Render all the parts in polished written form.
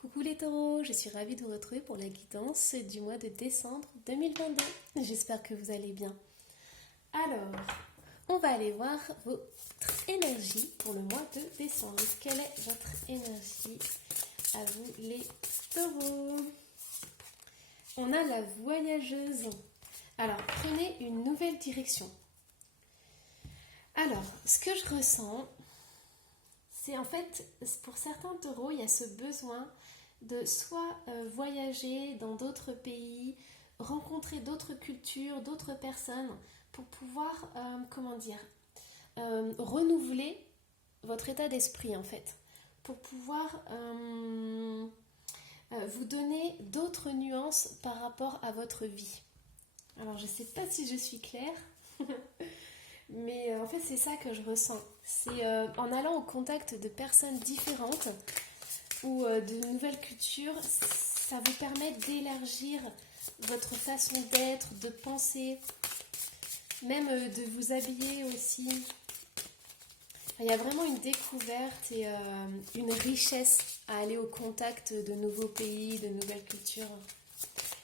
Coucou les taureaux, je suis ravie de vous retrouver pour la guidance du mois de décembre 2022. J'espère que vous allez bien. Alors, on va aller voir votre énergie pour le mois de décembre. Quelle est votre énergie à vous les taureaux? On a la voyageuse. Alors, prenez une nouvelle direction. Alors, ce que je ressens, c'est en fait, pour certains taureaux, il y a ce besoin de soit voyager dans d'autres pays, rencontrer d'autres cultures, d'autres personnes, pour pouvoir, renouveler votre état d'esprit en fait, pour pouvoir vous donner d'autres nuances par rapport à votre vie. Alors je ne sais pas si je suis claire, mais en fait c'est ça que je ressens. C'est en allant au contact de personnes différentes ou de nouvelles cultures, ça vous permet d'élargir votre façon d'être, de penser, même de vous habiller aussi. Il y a vraiment une découverte et une richesse à aller au contact de nouveaux pays, de nouvelles cultures.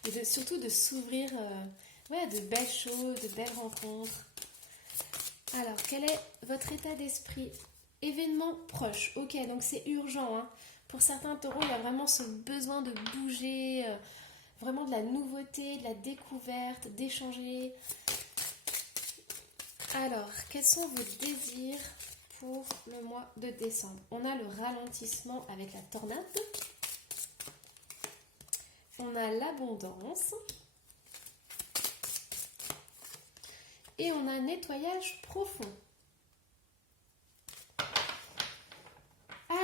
Et surtout de s'ouvrir de belles choses, de belles rencontres. Alors, quel est votre état d'esprit? Événement proche. Ok, donc c'est urgent, hein. Pour certains taureaux, il y a vraiment ce besoin de bouger, vraiment de la nouveauté, de la découverte, d'échanger. Alors, quels sont vos désirs pour le mois de décembre? On a le ralentissement avec la tornade. On a l'abondance. Et on a un nettoyage profond.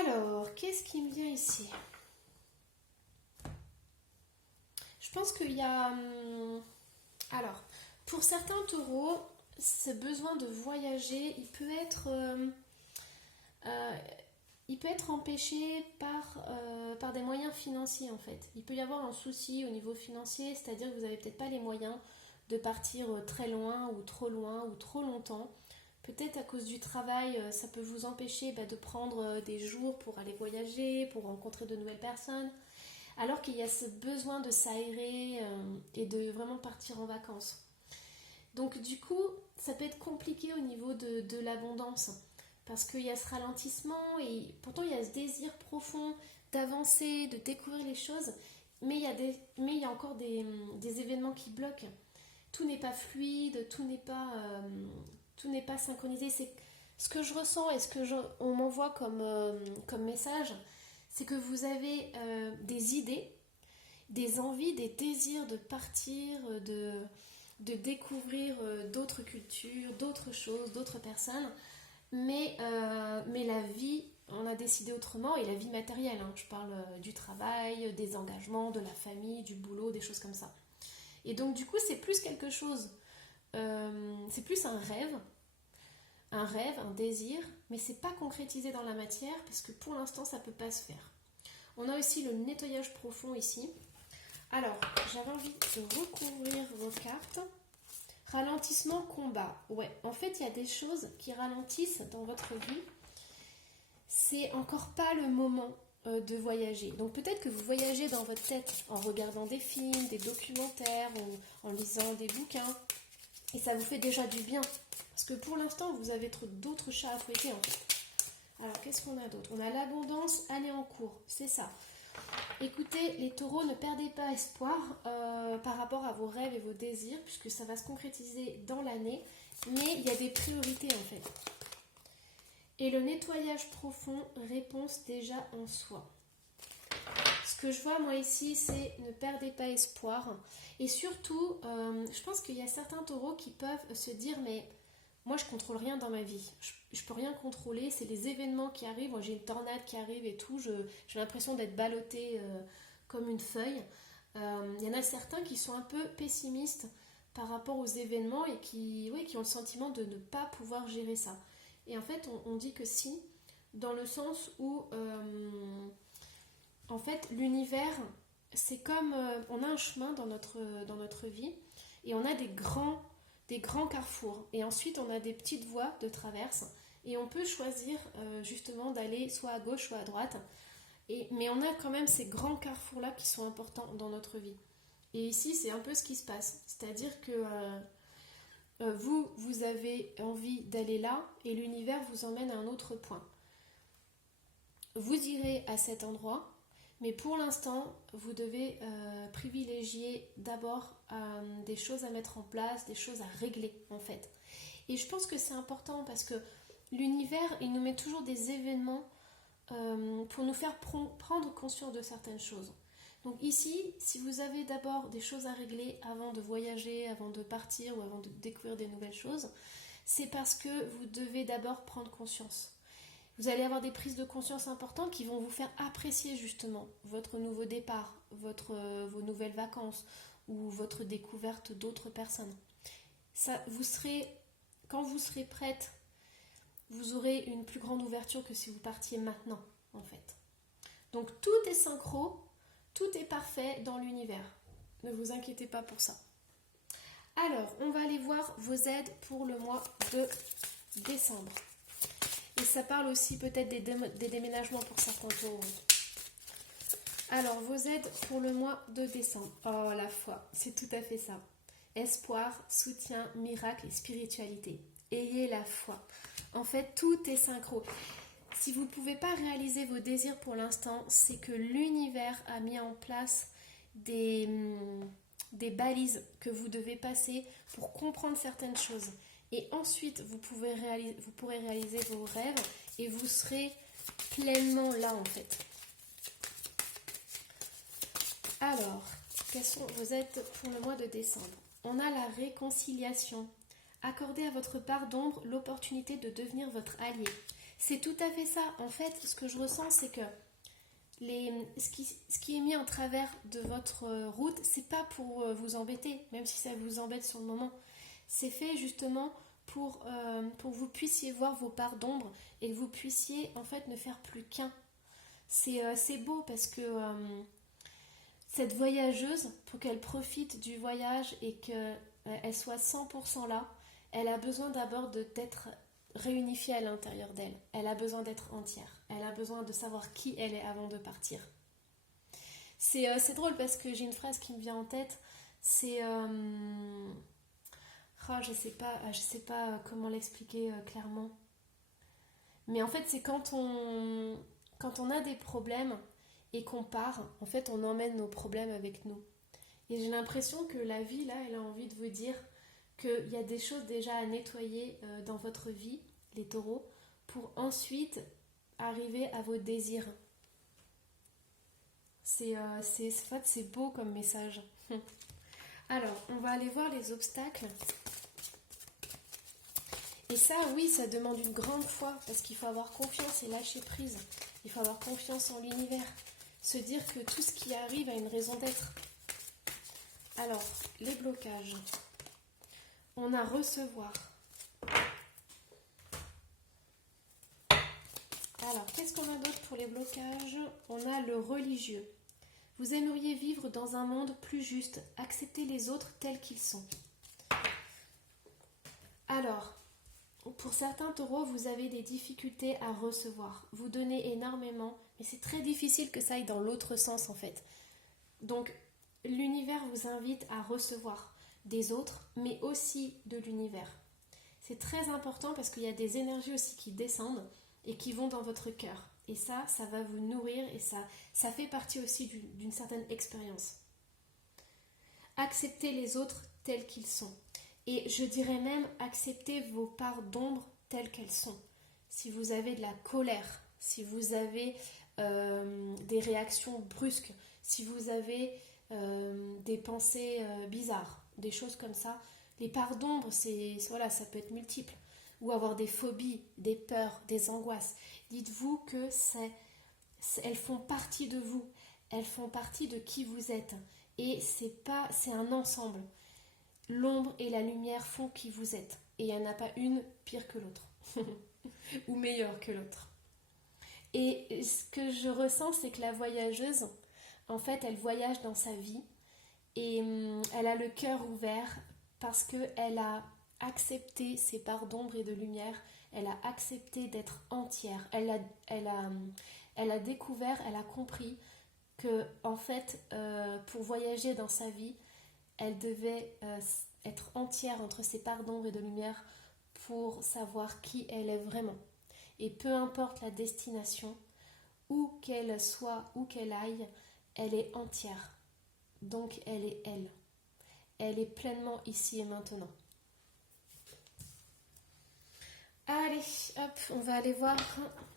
Alors, qu'est-ce qui me vient ici? Je pense qu'il y a... Alors, pour certains taureaux, ce besoin de voyager, il peut être empêché par des moyens financiers en fait. Il peut y avoir un souci au niveau financier, c'est-à-dire que vous n'avez peut-être pas les moyens de partir très loin ou trop longtemps. Peut-être à cause du travail, ça peut vous empêcher de prendre des jours pour aller voyager, pour rencontrer de nouvelles personnes, alors qu'il y a ce besoin de s'aérer et de vraiment partir en vacances. Donc du coup, ça peut être compliqué au niveau de l'abondance, parce qu'il y a ce ralentissement et pourtant il y a ce désir profond d'avancer, de découvrir les choses, mais il y a encore des événements qui bloquent. Tout n'est pas fluide, tout n'est pas synchronisé. C'est ce que je ressens et on m'envoie comme message, c'est que vous avez des idées, des envies, des désirs de partir, de découvrir d'autres cultures, d'autres choses, d'autres personnes, mais la vie, on a décidé autrement, et la vie matérielle, hein, je parle du travail, des engagements, de la famille, du boulot, des choses comme ça. Et donc du coup c'est plus quelque chose, c'est plus un rêve, un désir, mais c'est pas concrétisé dans la matière parce que pour l'instant ça peut pas se faire. On a aussi le nettoyage profond ici. Alors j'avais envie de recouvrir vos cartes. Ralentissement, combat. Ouais, en fait il y a des choses qui ralentissent dans votre vie. C'est encore pas le moment de voyager. Donc peut-être que vous voyagez dans votre tête en regardant des films, des documentaires, ou en lisant des bouquins, et ça vous fait déjà du bien. Parce que pour l'instant, vous avez d'autres chats à fouetter en fait. Alors qu'est-ce qu'on a d'autre? On a l'abondance, année en cours, c'est ça. Écoutez, les taureaux, ne perdez pas espoir par rapport à vos rêves et vos désirs, puisque ça va se concrétiser dans l'année, mais il y a des priorités en fait. Et le nettoyage profond, réponse déjà en soi. Ce que je vois moi ici, c'est ne perdez pas espoir. Et surtout, je pense qu'il y a certains taureaux qui peuvent se dire mais moi je contrôle rien dans ma vie. Je peux rien contrôler, c'est les événements qui arrivent. Moi j'ai une tornade qui arrive et tout, j'ai l'impression d'être ballottée comme une feuille. Il y en a certains qui sont un peu pessimistes par rapport aux événements et qui ont le sentiment de ne pas pouvoir gérer ça. Et en fait, on dit que si, dans le sens où, en fait, l'univers, c'est comme, on a un chemin dans notre vie, et on a des grands carrefours. Et ensuite, on a des petites voies de traverse, et on peut choisir justement d'aller soit à gauche, soit à droite. Mais on a quand même ces grands carrefours-là qui sont importants dans notre vie. Et ici, c'est un peu ce qui se passe. C'est-à-dire que vous avez envie d'aller là et l'univers vous emmène à un autre point. Vous irez à cet endroit, mais pour l'instant, vous devez privilégier d'abord des choses à mettre en place, des choses à régler en fait. Et je pense que c'est important parce que l'univers, il nous met toujours des événements pour nous faire prendre conscience de certaines choses. Donc ici, si vous avez d'abord des choses à régler avant de voyager, avant de partir ou avant de découvrir des nouvelles choses, c'est parce que vous devez d'abord prendre conscience. Vous allez avoir des prises de conscience importantes qui vont vous faire apprécier justement votre nouveau départ, vos nouvelles vacances ou votre découverte d'autres personnes. Ça, quand vous serez prête, vous aurez une plus grande ouverture que si vous partiez maintenant en fait. Donc tout est synchro, tout est parfait dans l'univers. Ne vous inquiétez pas pour ça. Alors, on va aller voir vos aides pour le mois de décembre. Et ça parle aussi peut-être des déménagements pour certains taureaux. Alors, vos aides pour le mois de décembre. Oh, la foi, c'est tout à fait ça. Espoir, soutien, miracle et spiritualité. Ayez la foi. En fait, tout est synchro. Si vous ne pouvez pas réaliser vos désirs pour l'instant, c'est que l'univers a mis en place des balises que vous devez passer pour comprendre certaines choses. Et ensuite, vous pourrez réaliser vos rêves et vous serez pleinement là en fait. Alors, quelles sont vos aides pour le mois de décembre? On a la réconciliation. Accordez à votre part d'ombre l'opportunité de devenir votre allié. C'est tout à fait ça. En fait, ce que je ressens, c'est que ce qui est mis en travers de votre route, c'est pas pour vous embêter, même si ça vous embête sur le moment. C'est fait justement pour que vous puissiez voir vos parts d'ombre et que vous puissiez en fait ne faire plus qu'un. C'est beau parce que cette voyageuse, pour qu'elle profite du voyage et qu'elle soit 100% là, elle a besoin d'abord d'être réunifiée à l'intérieur d'elle. Elle a besoin d'être entière. Elle a besoin de savoir qui elle est avant de partir. C'est drôle parce que j'ai une phrase qui me vient en tête. C'est... je sais pas comment l'expliquer clairement. Mais en fait, c'est quand on a des problèmes et qu'on part, en fait, on emmène nos problèmes avec nous. Et j'ai l'impression que la vie, là, elle a envie de vous dire qu'il y a des choses déjà à nettoyer dans votre vie, les taureaux, pour ensuite arriver à vos désirs. En fait, c'est beau comme message. Alors, on va aller voir les obstacles. Et ça, oui, ça demande une grande foi, parce qu'il faut avoir confiance et lâcher prise. Il faut avoir confiance en l'univers. Se dire que tout ce qui arrive a une raison d'être. Alors, les blocages. On a recevoir. Alors, qu'est-ce qu'on a d'autre pour les blocages? On a le religieux. Vous aimeriez vivre dans un monde plus juste, accepter les autres tels qu'ils sont. Alors, pour certains taureaux, vous avez des difficultés à recevoir. Vous donnez énormément, mais c'est très difficile que ça aille dans l'autre sens en fait. Donc, l'univers vous invite à recevoir des autres, mais aussi de l'univers. C'est très important parce qu'il y a des énergies aussi qui descendent et qui vont dans votre cœur. Et ça va vous nourrir et ça fait partie aussi d'une certaine expérience. Acceptez les autres tels qu'ils sont. Et je dirais même accepter vos parts d'ombre telles qu'elles sont. Si vous avez de la colère, si vous avez des réactions brusques, si vous avez des pensées bizarres, des choses comme ça, les parts d'ombre, ça peut être multiple. Ou avoir des phobies, des peurs, des angoisses. Dites-vous que elles font partie de vous, elles font partie de qui vous êtes. Et c'est un ensemble. L'ombre et la lumière font qui vous êtes. Et il n'y en a pas une pire que l'autre. Ou meilleure que l'autre. Et ce que je ressens, c'est que la voyageuse, en fait, elle voyage dans sa vie. Et elle a le cœur ouvert parce qu'elle a accepté ses parts d'ombre et de lumière. Elle a accepté d'être entière. Elle Elle a découvert, elle a compris que en fait, pour voyager dans sa vie, elle devait être entière entre ses parts d'ombre et de lumière pour savoir qui elle est vraiment. Et peu importe la destination, où qu'elle soit, où qu'elle aille, elle est entière. Donc elle est elle. Elle est pleinement ici et maintenant. Allez, hop, on va aller voir.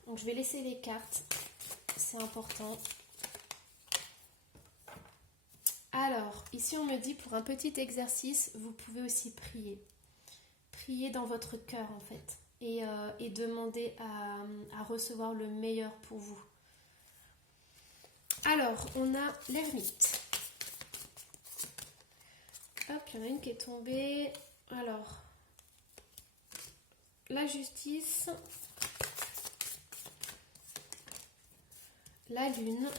Donc je vais laisser les cartes. C'est important. Alors, ici on me dit pour un petit exercice, vous pouvez aussi prier. Prier dans votre cœur en fait. Et demander à recevoir le meilleur pour vous. Alors, on a l'ermite. Hop, il y en a une qui est tombée. Alors, la justice, la lune,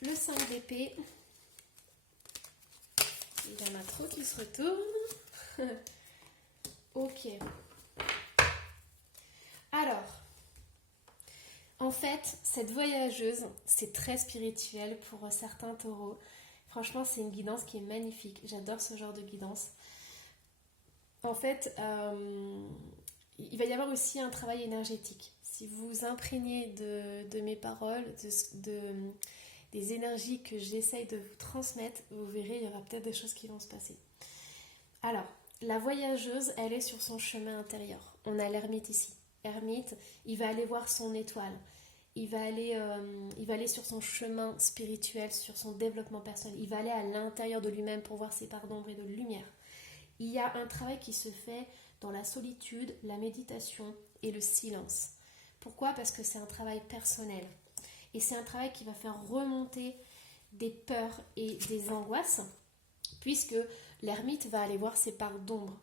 le 5 d'épée. Il y en a trop qui se retournent. Ok. Alors, en fait, cette voyageuse, c'est très spirituel pour certains taureaux. Franchement, c'est une guidance qui est magnifique. J'adore ce genre de guidance. En fait, il va y avoir aussi un travail énergétique. Si vous vous imprégnez de mes paroles, des énergies que j'essaye de vous transmettre, vous verrez, il y aura peut-être des choses qui vont se passer. Alors, la voyageuse, elle est sur son chemin intérieur. On a l'ermite ici. Ermite, il va aller voir son étoile. Il va aller sur son chemin spirituel, sur son développement personnel. Il va aller à l'intérieur de lui-même pour voir ses parts d'ombre et de lumière. Il y a un travail qui se fait dans la solitude, la méditation et le silence. Pourquoi ? Parce que c'est un travail personnel. Et c'est un travail qui va faire remonter des peurs et des angoisses, puisque l'ermite va aller voir ses parts d'ombre.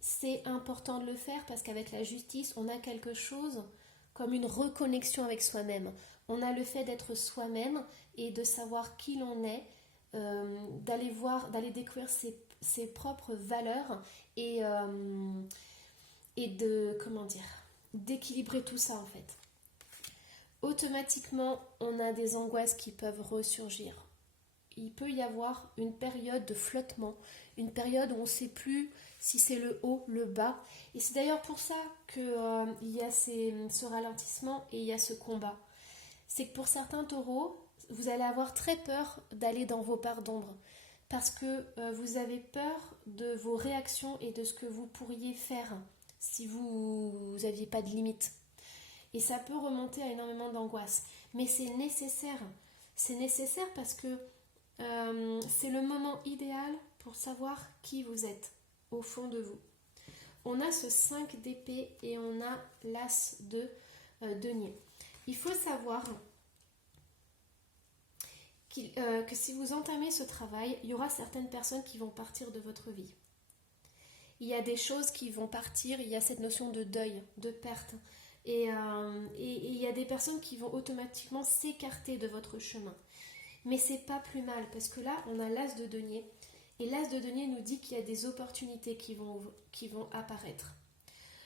C'est important de le faire parce qu'avec la justice, on a quelque chose comme une reconnexion avec soi-même. On a le fait d'être soi-même et de savoir qui l'on est, d'aller découvrir ses propres valeurs et d'équilibrer tout ça en fait. Automatiquement, on a des angoisses qui peuvent ressurgir. Il peut y avoir une période de flottement, une période où on ne sait plus si c'est le haut, le bas. Et c'est d'ailleurs pour ça qu'il y a ce ralentissement et il y a ce combat. C'est que pour certains taureaux, vous allez avoir très peur d'aller dans vos parts d'ombre. Parce que vous avez peur de vos réactions et de ce que vous pourriez faire si vous n'aviez pas de limite. Et ça peut remonter à énormément d'angoisse. Mais c'est nécessaire. C'est nécessaire parce que c'est le moment idéal pour savoir qui vous êtes au fond de vous. On a ce 5 d'épée et on a l'as de denier. Il faut savoir que si vous entamez ce travail, il y aura certaines personnes qui vont partir de votre vie. Il y a des choses qui vont partir, il y a cette notion de deuil, de perte. Et il y a des personnes qui vont automatiquement s'écarter de votre chemin. Mais c'est pas plus mal parce que là, on a l'as de denier. Et l'as de denier nous dit qu'il y a des opportunités qui vont apparaître.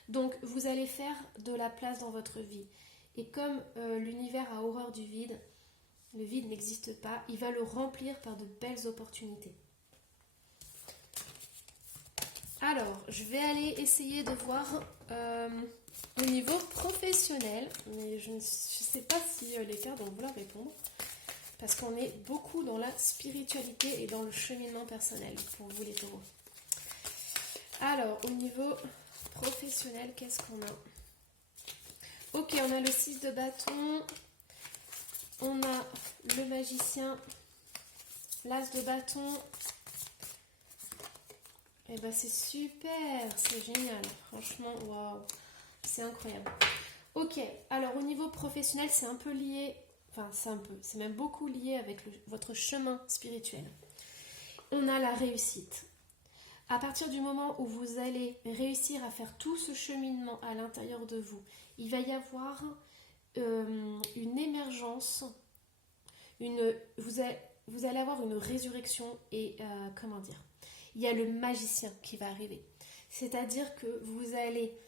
Donc, vous allez faire de la place dans votre vie. Et comme l'univers a horreur du vide, le vide n'existe pas, il va le remplir par de belles opportunités. Alors, je vais aller essayer de voir au niveau professionnel, mais je ne sais pas si les cartes vont vouloir répondre. Parce qu'on est beaucoup dans la spiritualité et dans le cheminement personnel pour vous les taureaux. Alors, au niveau professionnel, qu'est-ce qu'on a ? Ok, on a le 6 de bâton, on a le magicien, l'as de bâton. Et ben c'est super, c'est génial. Franchement, waouh, c'est incroyable. Ok, alors au niveau professionnel, c'est un peu lié. Enfin, c'est même beaucoup lié avec votre chemin spirituel. On a la réussite. À partir du moment où vous allez réussir à faire tout ce cheminement à l'intérieur de vous, il va y avoir une émergence, vous allez avoir une résurrection et il y a le magicien qui va arriver. C'est-à-dire que vous allez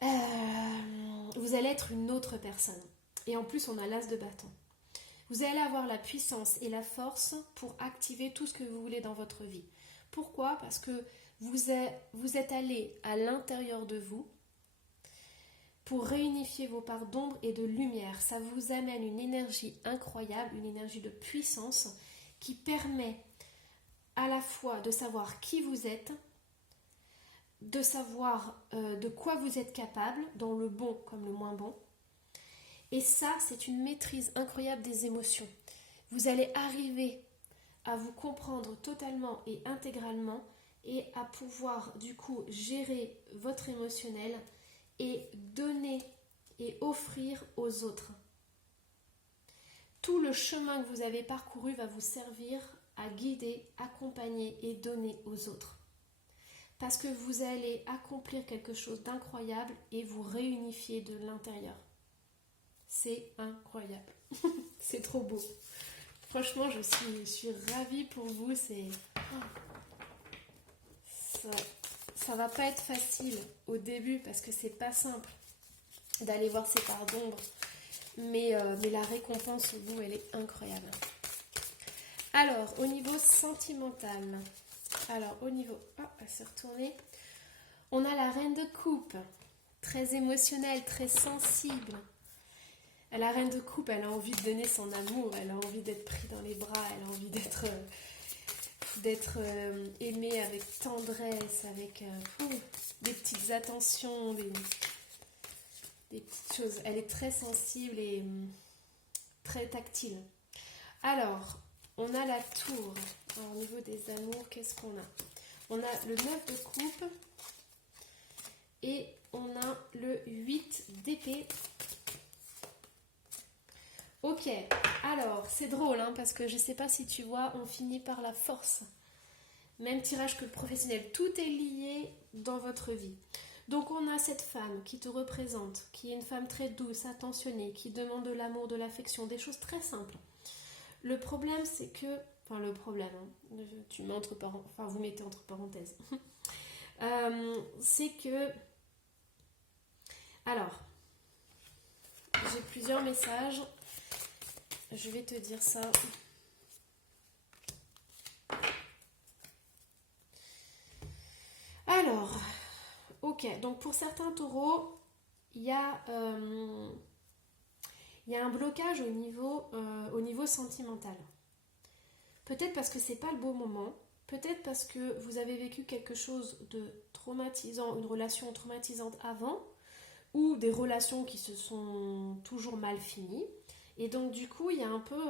Vous allez être une autre personne. Et en plus, on a l'as de bâton. Vous allez avoir la puissance et la force pour activer tout ce que vous voulez dans votre vie. Pourquoi? Parce que vous êtes allé à l'intérieur de vous pour réunifier vos parts d'ombre et de lumière. Ça vous amène une énergie incroyable, une énergie de puissance qui permet à la fois de savoir qui vous êtes, de savoir de quoi vous êtes capable, dans le bon comme le moins bon. Et ça, c'est une maîtrise incroyable des émotions. Vous allez arriver à vous comprendre totalement et intégralement et à pouvoir du coup gérer votre émotionnel et donner et offrir aux autres. Tout le chemin que vous avez parcouru va vous servir à guider, accompagner et donner aux autres. Parce que vous allez accomplir quelque chose d'incroyable et vous réunifier de l'intérieur. C'est incroyable. C'est trop beau. Franchement, je suis ravie pour vous. Ça va pas être facile au début parce que c'est pas simple d'aller voir ces parts d'ombre. Mais la récompense au bout, elle est incroyable. Alors, au niveau sentimental. Elle s'est retournée. On a la reine de coupe. Très émotionnelle, très sensible. La reine de coupe, elle a envie de donner son amour, elle a envie d'être prise dans les bras, elle a envie d'être aimée avec tendresse, avec des petites attentions, des petites choses. Elle est très sensible et très tactile. Alors, on a la tour. Alors, au niveau des amours, qu'est-ce qu'on a? On a le 9 de coupe et on a le 8 d'épée. Ok, alors c'est drôle parce que je sais pas si tu vois, on finit par la force. Même tirage que le professionnel, tout est lié dans votre vie. Donc on a cette femme qui te représente, qui est une femme très douce, attentionnée, qui demande de l'amour, de l'affection, des choses très simples. Le problème c'est que, tu mets vous mettez entre parenthèses, c'est que, alors, j'ai plusieurs messages. Je vais te dire ça. Alors, ok, donc pour certains taureaux, il y a un blocage au niveau sentimental. Peut-être parce que c'est pas le beau moment, peut-être parce que vous avez vécu quelque chose de traumatisant, une relation traumatisante avant, ou des relations qui se sont toujours mal finies. Et donc du coup, il y a un peu,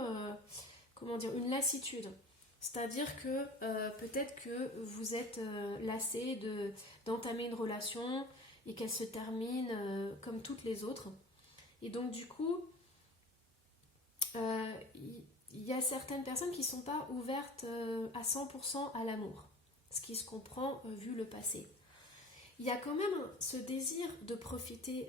une lassitude. C'est-à-dire que peut-être que vous êtes lassé d'entamer une relation et qu'elle se termine comme toutes les autres. Et donc du coup, il y a certaines personnes qui ne sont pas ouvertes à 100% à l'amour. Ce qui se comprend vu le passé. Il y a quand même ce désir de profiter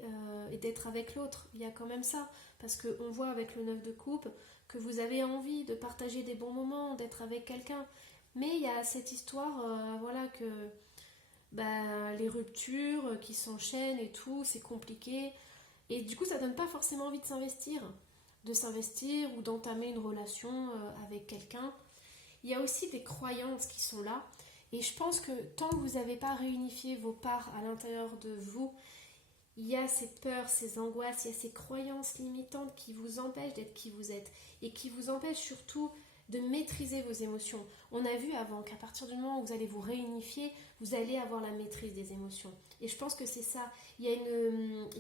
et d'être avec l'autre. Il y a quand même ça. Parce qu'on voit avec le 9 de coupe que vous avez envie de partager des bons moments, d'être avec quelqu'un. Mais il y a cette histoire, que les ruptures qui s'enchaînent et tout, c'est compliqué. Et du coup, ça donne pas forcément envie de s'investir ou d'entamer une relation avec quelqu'un. Il y a aussi des croyances qui sont là. Et je pense que tant que vous n'avez pas réunifié vos parts à l'intérieur de vous, il y a ces peurs, ces angoisses, il y a ces croyances limitantes qui vous empêchent d'être qui vous êtes et qui vous empêchent surtout de maîtriser vos émotions. On a vu avant qu'à partir du moment où vous allez vous réunifier, vous allez avoir la maîtrise des émotions. Et je pense que c'est ça. Il y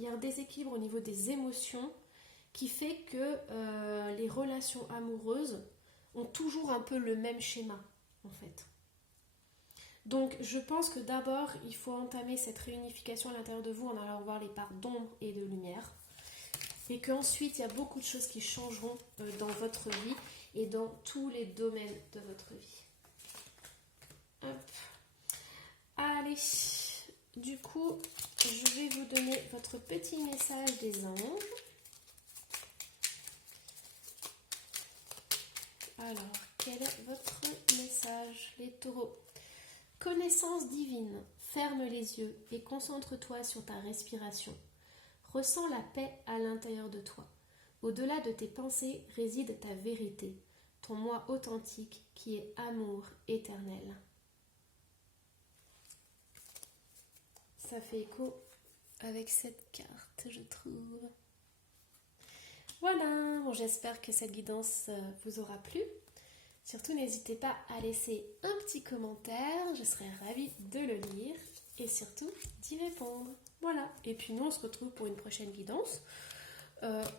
a un déséquilibre au niveau des émotions qui fait que les relations amoureuses ont toujours un peu le même schéma, en fait. Donc je pense que d'abord il faut entamer cette réunification à l'intérieur de vous en allant voir les parts d'ombre et de lumière et qu'ensuite il y a beaucoup de choses qui changeront dans votre vie et dans tous les domaines de votre vie. Hop. Allez, du coup je vais vous donner votre petit message des anges. Alors, quel est votre message, les taureaux? Connaissance divine, Ferme les yeux et concentre-toi sur ta respiration. Ressens la paix à l'intérieur de toi. Au-delà de tes pensées réside ta vérité, ton moi authentique qui est amour éternel. Ça fait écho avec cette carte, je trouve. Voilà, bon, j'espère que cette guidance vous aura plu. Surtout, n'hésitez pas à laisser un petit commentaire, je serai ravie de le lire et surtout d'y répondre. Voilà, et puis nous on se retrouve pour une prochaine guidance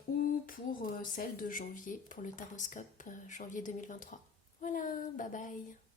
ou pour celle de janvier, pour le taroscope janvier 2023. Voilà, bye bye.